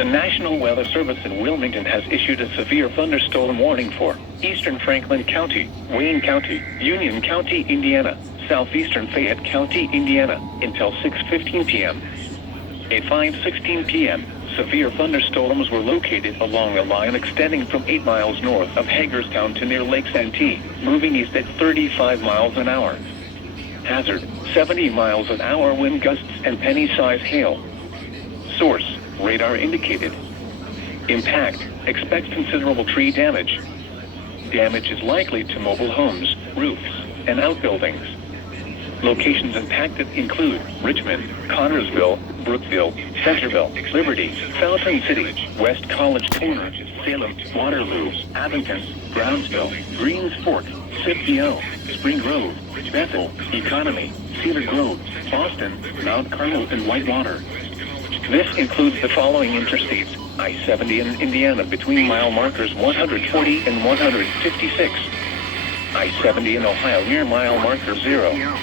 The National Weather Service in Wilmington has issued a severe thunderstorm warning for eastern Franklin County, Wayne County, Union County, Indiana, southeastern Fayette County, Indiana, until 6:15 p.m. At 5:16 p.m., severe thunderstorms were located along a line extending from 8 miles north of Hagerstown to near Lake Santee, moving east at 35 miles an hour. Hazard, 70 miles an hour wind gusts and penny-size hail. Source, radar indicated. Impact, expect considerable tree damage. Damage is likely to mobile homes, roofs, and outbuildings. Locations impacted include Richmond, Connorsville, Brookville, Centerville, Liberty, Fountain City, West College Corner, Salem, Waterloo, Abington, Brownsville, Greens Fork, Scipio, Spring Grove, Bethel, Economy, Cedar Grove, Boston, Mount Carmel, and Whitewater. This includes the following interstates: I-70 in Indiana between mile markers 140 and 156. I-70 in Ohio near mile marker 0. Includes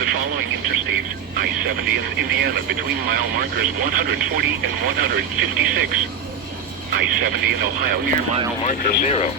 the following interstates: I-70 in Indiana between mile markers 140 and 156. I-70 in Ohio near mile marker 0.